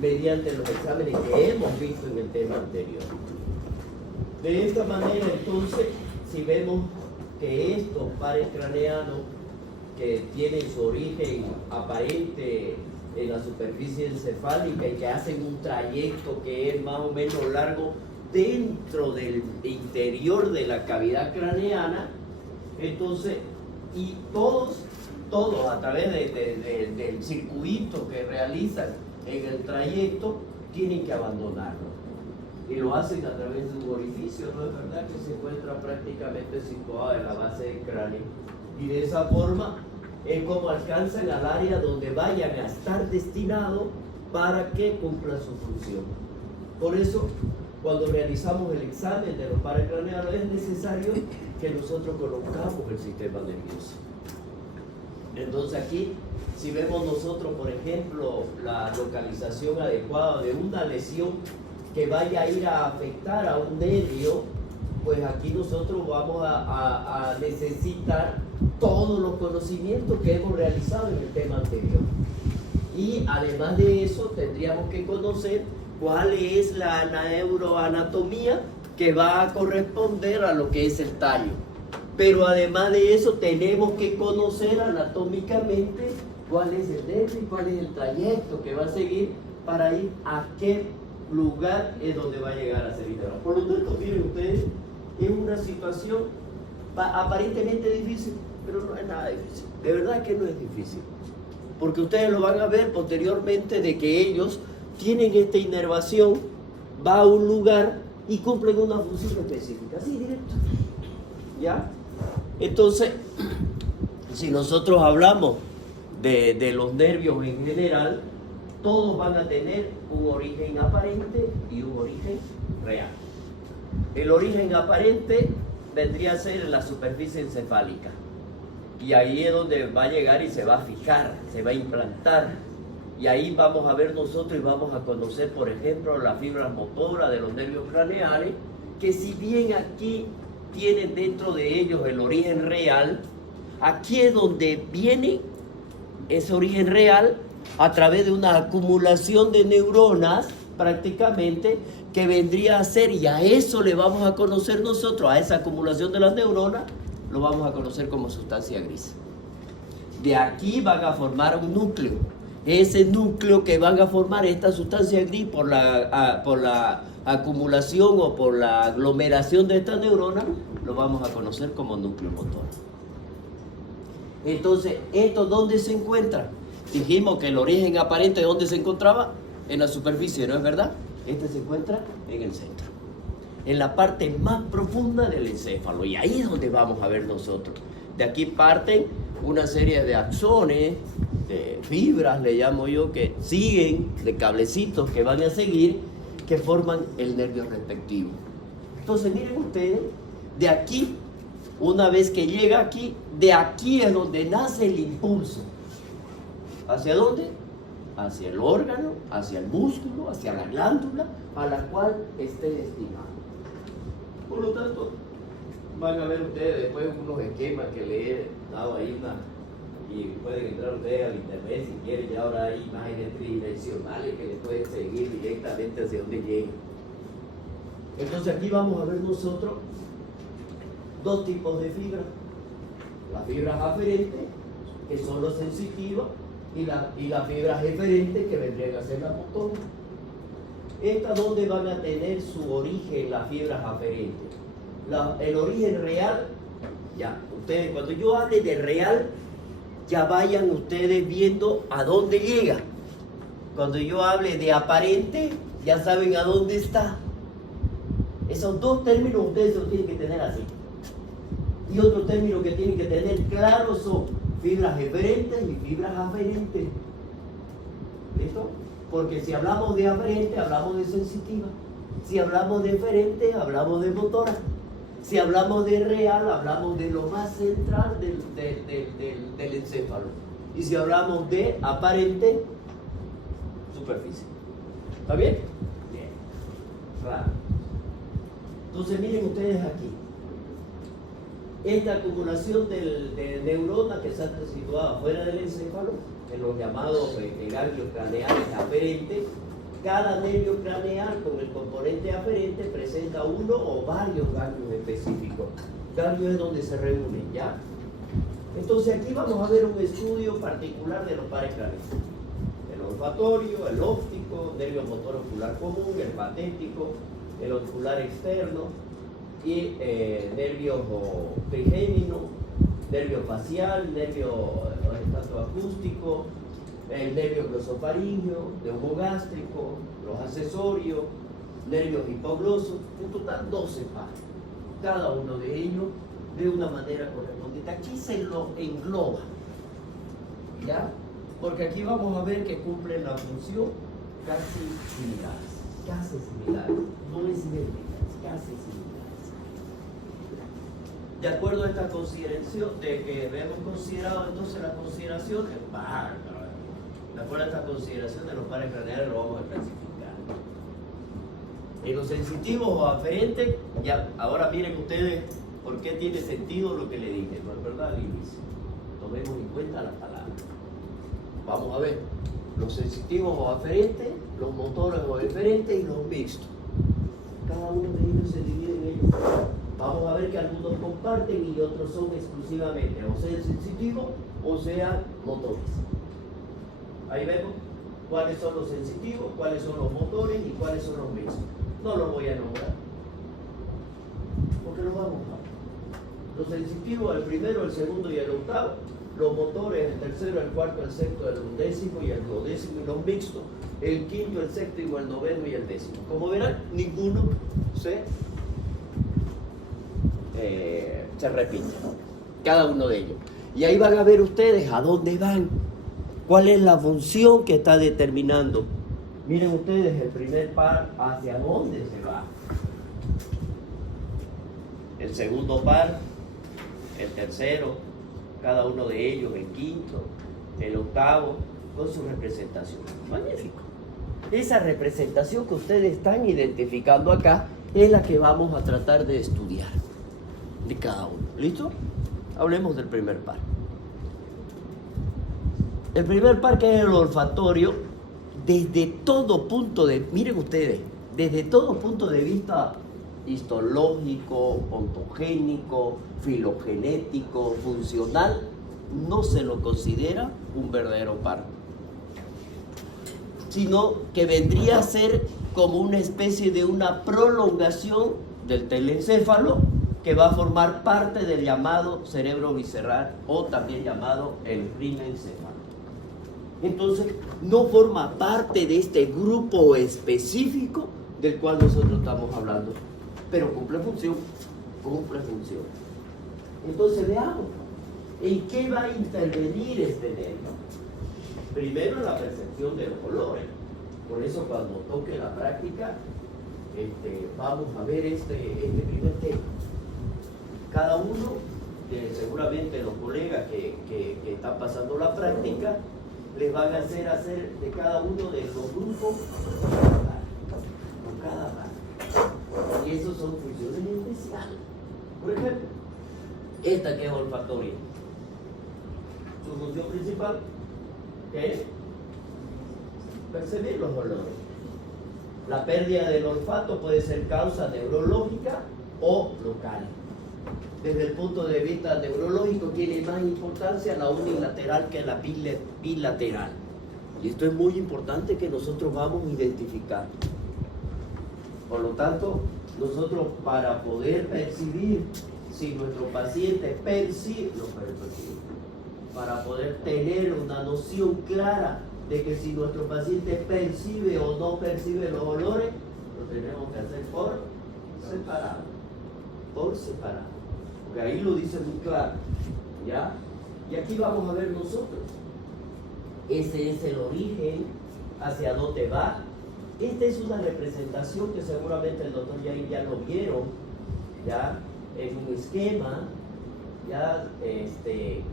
mediante los exámenes que hemos visto en el tema anterior. De esta manera, entonces, si vemos que estos pares craneanos que tienen su origen aparente en la superficie encefálica y que hacen un trayecto que es más o menos largo dentro del interior de la cavidad craneana, entonces, y todos a través del circuito que realizan en el trayecto, tienen que abandonarlo. Y lo hacen a través de un orificio, ¿no es verdad? Que se encuentra prácticamente situado en la base del cráneo. Y de esa forma es como alcanzan al área donde vayan a estar destinados para que cumpla su función. Por eso, cuando realizamos el examen de los pares craneanos, es necesario que nosotros conozcamos el sistema nervioso. Entonces aquí, si vemos nosotros, por ejemplo, la localización adecuada de una lesión que vaya a ir a afectar a un nervio, pues aquí nosotros vamos a necesitar todos los conocimientos que hemos realizado en el tema anterior. Y además de eso, tendríamos que conocer cuál es la neuroanatomía que va a corresponder a lo que es el tallo. Pero además de eso, tenemos que conocer anatómicamente cuál es el nervio y cuál es el trayecto que va a seguir para ir a qué lugar es donde va a llegar a ser inervado. Por lo tanto, miren ustedes, es una situación aparentemente difícil, pero no es nada difícil. De verdad que no es difícil. Porque ustedes lo van a ver posteriormente de que ellos tienen esta inervación, va a un lugar y cumplen una función específica, así directo. ¿Ya? Entonces, si nosotros hablamos de los nervios en general, todos van a tener un origen aparente y un origen real. El origen aparente vendría a ser en la superficie encefálica. Y ahí es donde va a llegar y se va a fijar, se va a implantar. Y ahí vamos a ver nosotros y vamos a conocer, por ejemplo, las fibras motoras de los nervios craneales, que si bien aquí tienen dentro de ellos el origen real, aquí es donde viene ese origen real a través de una acumulación de neuronas prácticamente que vendría a ser, y a eso le vamos a conocer nosotros, a esa acumulación de las neuronas, lo vamos a conocer como sustancia gris. De aquí van a formar un núcleo. Ese núcleo que van a formar esta sustancia gris por la acumulación o por la aglomeración de estas neuronas, lo vamos a conocer como núcleo motor. Entonces, ¿esto dónde se encuentra? Dijimos que el origen aparente, ¿dónde se encontraba? En la superficie, ¿no es verdad? Este se encuentra en el centro, en la parte más profunda del encéfalo, y ahí es donde vamos a ver nosotros. De aquí parten una serie de axones, de fibras, le llamo yo, que siguen, de cablecitos que van a seguir, que forman el nervio respectivo. Entonces, miren ustedes, de aquí, una vez que llega aquí, de aquí es donde nace el impulso. ¿Hacia dónde? Hacia el órgano, hacia el músculo, hacia la glándula a la cual esté destinado. Por lo tanto, van a ver ustedes después unos esquemas que le he dado ahí y pueden entrar ustedes al internet si quieren, y ahora hay imágenes tridimensionales que les pueden seguir directamente hacia donde lleguen. Entonces aquí vamos a ver nosotros dos tipos de fibras. Las fibras aferentes, que son los sensitivas, y las fibras eferentes, que vendrían a ser las motoras. Estas donde van a tener su origen las fibras aferentes. El origen real, ya, ustedes cuando yo hable de real, ya vayan ustedes viendo a dónde llega. Cuando yo hable de aparente, ya saben a dónde está. Esos dos términos ustedes los tienen que tener así. Y otro término que tienen que tener claro son fibras eferentes y fibras aferentes. ¿Listo? Porque si hablamos de aferente, hablamos de sensitiva. Si hablamos de eferente, hablamos de motora. Si hablamos de real, hablamos de lo más central del encéfalo. Y si hablamos de aparente, superficie. ¿Está bien? Bien. Raro. Entonces miren ustedes aquí. Esta acumulación de neuronas que están situadas fuera del encéfalo, en los llamados ganglios craneales aferentes, Cada nervio craneal con el componente aferente presenta uno o varios ganglios específicos. Ganglios es donde se reúnen, ¿ya? Entonces aquí vamos a ver un estudio particular de los pares craneales. El olfatorio, el óptico, nervio motor ocular común, el patético, el ocular externo y nervio trigémino, nervio facial, nervio tanto acústico, el nervio glosofaríngeo, neumogástrico, los accesorios, nervios hipoglosos, en total 12 pares. Cada uno de ellos de una manera correspondiente. Aquí se lo engloba, ¿ya? Porque aquí vamos a ver que cumplen la función casi similares, no es idénticas, casi similares. De acuerdo a esta consideración, de que hemos considerado entonces la consideración de de acuerdo a esta consideración de los pares craneales lo vamos a clasificar. En los sensitivos o aferentes, ya, ahora miren ustedes por qué tiene sentido lo que le dije, ¿no es verdad al inicio? Tomemos en cuenta las palabras. Vamos a ver, los sensitivos o aferentes, los motores o eferentes y los mixtos. Cada uno de ellos se divide en ellos. Vamos a ver que algunos comparten y otros son exclusivamente, o sea, sensitivos o sea, motores. Ahí vemos cuáles son los sensitivos, cuáles son los motores y cuáles son los mixtos. No los voy a nombrar, porque los vamos a ver. Los sensitivos, el primero, el segundo y el octavo. Los motores, el tercero, el cuarto, el sexto, el undécimo y el duodécimo, y los mixtos, el quinto, el séptimo, el noveno y el décimo. Como verán, ninguno se repite, cada uno de ellos. Y ahí van a ver ustedes a dónde van, cuál es la función que está determinando. Miren ustedes el primer par hacia dónde se va. El segundo par, el tercero, cada uno de ellos, el quinto, el octavo, con su representación. Magnífico. Esa representación que ustedes están identificando acá es la que vamos a tratar de estudiar de cada uno. ¿Listo? Hablemos del primer par. El primer par, que es el olfatorio, desde todo punto de, miren ustedes, desde todo punto de vista histológico, ontogénico, filogenético, funcional, no se lo considera un verdadero par, sino que vendría a ser como una especie de una prolongación del telencéfalo que va a formar parte del llamado cerebro visceral o también llamado el rinencéfalo. Entonces, no forma parte de este grupo específico del cual nosotros estamos hablando, pero cumple función, Entonces veamos, ¿en qué va a intervenir este nervio? Primero, la percepción de los olores. Por eso cuando toque la práctica, vamos a ver este primer tema. Cada uno, seguramente los colegas que están pasando la práctica, les van a hacer de cada uno de los grupos con cada par. Y esos son funciones especiales. Por ejemplo, esta que es olfatoria. Su función principal, ¿qué es? Percibir los olores. La pérdida del olfato puede ser causa neurológica o local. Desde el punto de vista neurológico tiene más importancia la unilateral que la bilateral. Y esto es muy importante que nosotros vamos a identificar. Por lo tanto, nosotros para poder percibir si nuestro paciente percibe, para poder tener una noción clara de que si nuestro paciente percibe o no percibe los olores, lo tenemos que hacer por separado. Porque ahí lo dice muy claro, ¿ya? Y aquí vamos a ver nosotros. Ese es el origen, hacia dónde va. Esta es una representación que seguramente el doctor ya lo vieron, ¿ya? En un esquema, ¿ya?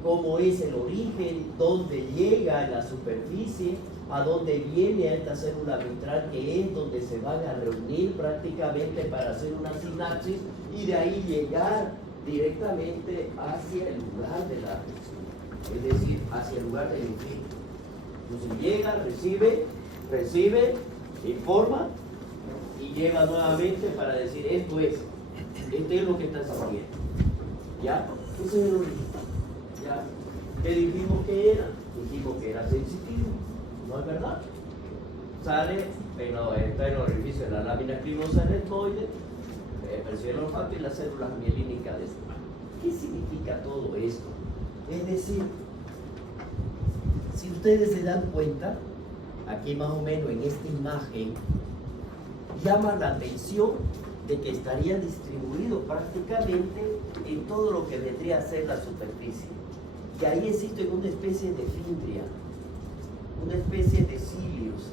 Cómo es el origen, dónde llega en la superficie, a dónde viene a esta célula ventral, que es donde se van a reunir prácticamente para hacer una sinapsis y de ahí llegar directamente hacia el lugar de la reacción, es decir, hacia el lugar del efecto. Entonces llega, recibe informa y llega nuevamente para decir esto es lo que está haciendo. ¿Ya? Ese es el origen. ¿Ya? ¿Qué dijimos que era? Dijimos que era sensitivo, ¿no es verdad? Sale, está en el orificio de la lámina escrimosa etmoide, percibe el olfato y las células mielínicas de su mano. ¿Qué significa todo esto? Es decir, si ustedes se dan cuenta, aquí más o menos en esta imagen, llama la atención de que estaría distribuido prácticamente en todo lo que vendría a ser la superficie. Que ahí existe una especie de findria, una especie de cilios,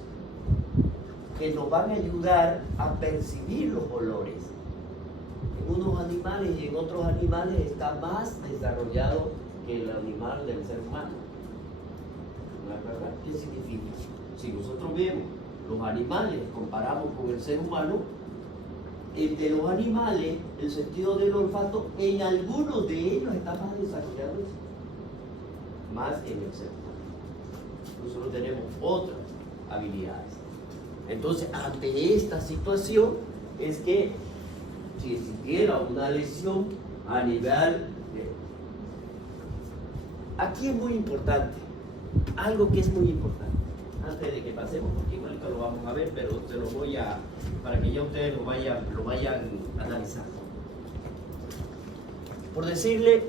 que nos van a ayudar a percibir los olores. En unos animales y en otros animales está más desarrollado que el animal del ser humano. ¿No es verdad? ¿Qué significa? Si nosotros vemos los animales, comparamos con el ser humano, entre los animales, el sentido del olfato, en algunos de ellos está más desarrollado, más que en el ser humano. Nosotros tenemos otras habilidades. Entonces, ante esta situación, es que si existiera una lesión a nivel aquí es muy importante, algo que es muy importante, antes de que pasemos, porque igual lo vamos a ver, pero se lo voy a, para que ya ustedes lo vayan analizando. Por decirle,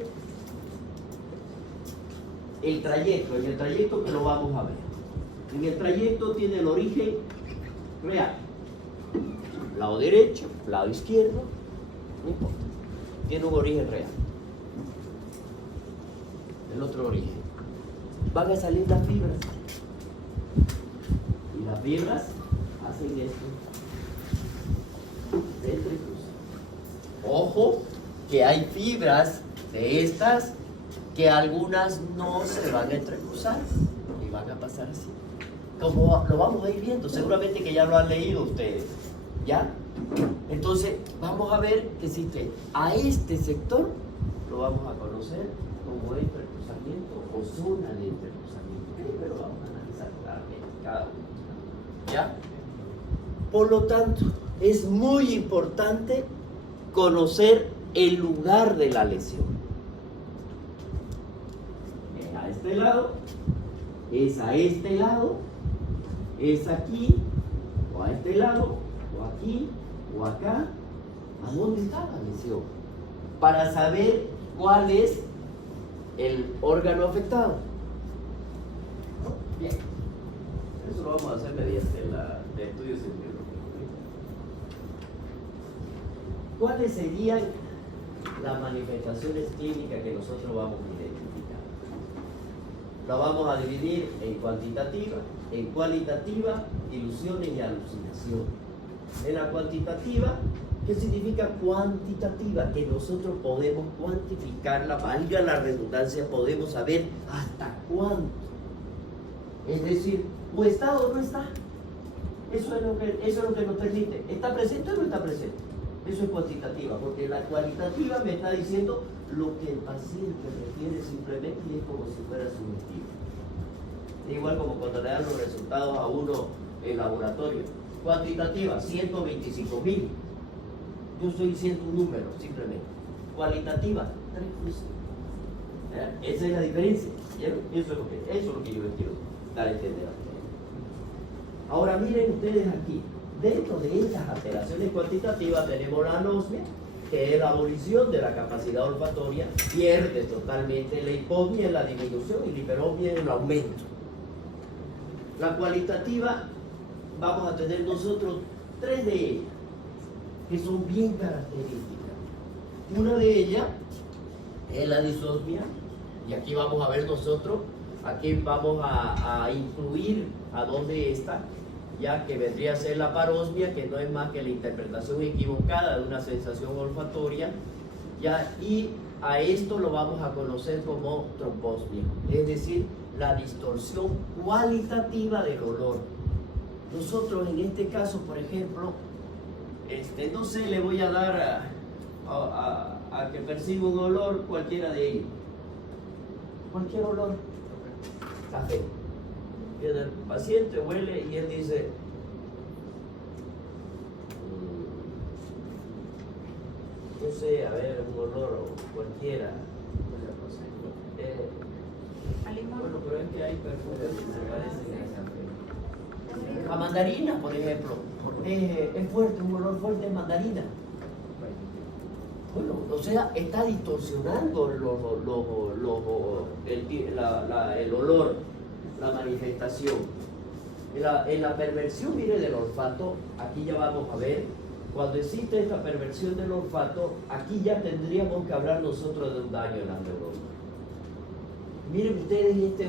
en el trayecto que lo vamos a ver. En el trayecto tiene el origen real. Lado derecho, lado izquierdo, no importa. Tiene un origen real. El otro origen. Van a salir las fibras. Y las fibras hacen esto. Se entrecruzan. Ojo, que hay fibras de estas que algunas no se van a entrecruzar y van a pasar así. Como lo vamos a ir viendo, seguramente que ya lo han leído ustedes, ¿ya? Entonces, vamos a ver que existe a este sector, lo vamos a conocer como entrecruzamiento o zona de entrecruzamiento, pero vamos a analizar claramente cada uno, ¿ya? Por lo tanto, es muy importante conocer el lugar de la lesión. Es a este lado, es a este lado, es aquí, o a este lado, o aquí, o acá. ¿A dónde está la lesión? Para saber cuál es el órgano afectado. Bien, eso lo vamos a hacer mediante el estudio científico. ¿Cuáles serían las manifestaciones clínicas que nosotros vamos a identificar? La vamos a dividir en cuantitativa, en cualitativa, ilusiones y alucinaciones. En la cuantitativa, ¿qué significa cuantitativa? Que nosotros podemos cuantificarla, valga la redundancia, podemos saber hasta cuánto. Es decir, o está o no está. Eso es lo que nos permite. ¿Está presente o no está presente? Eso es cuantitativa, porque la cualitativa me está diciendo lo que el paciente refiere simplemente y es como si fuera subjetivo. Igual como cuando le dan los resultados a uno en laboratorio. Cuantitativa, 125.000. Yo estoy diciendo un número, simplemente. Cualitativa, 3 cruces. Esa es la diferencia. Eso es lo que yo quiero dar a entender. Ahora miren ustedes aquí. Dentro de estas alteraciones cuantitativas tenemos la anosmia, que es la abolición de la capacidad olfatoria, pierde totalmente la hiposmia en la disminución y la hiperosmia en el aumento. La cualitativa, vamos a tener nosotros 3 de ellas, que son bien características. Una de ellas es la disosmia, y aquí vamos a ver nosotros, aquí vamos a incluir a dónde está, ya que vendría a ser la parosmia, que no es más que la interpretación equivocada de una sensación olfatoria, ya, y a esto lo vamos a conocer como troposmia, es decir, la distorsión cualitativa del olor. Nosotros en este caso, por ejemplo, no sé, le voy a dar a que perciba un olor cualquiera de ellos. Cualquier olor. Café. Viene el paciente, huele y él dice, sé, a ver, un olor o cualquiera. Bueno, pero es que hay perfumes que se parecen a esa. La mandarina, por ejemplo, es fuerte, un olor fuerte de mandarina. Bueno, o sea, está distorsionando el olor, la manifestación. En la perversión, mire, del olfato, aquí ya vamos a ver, cuando existe esta perversión del olfato, aquí ya tendríamos que hablar nosotros de un daño en las neuronas. Miren ustedes este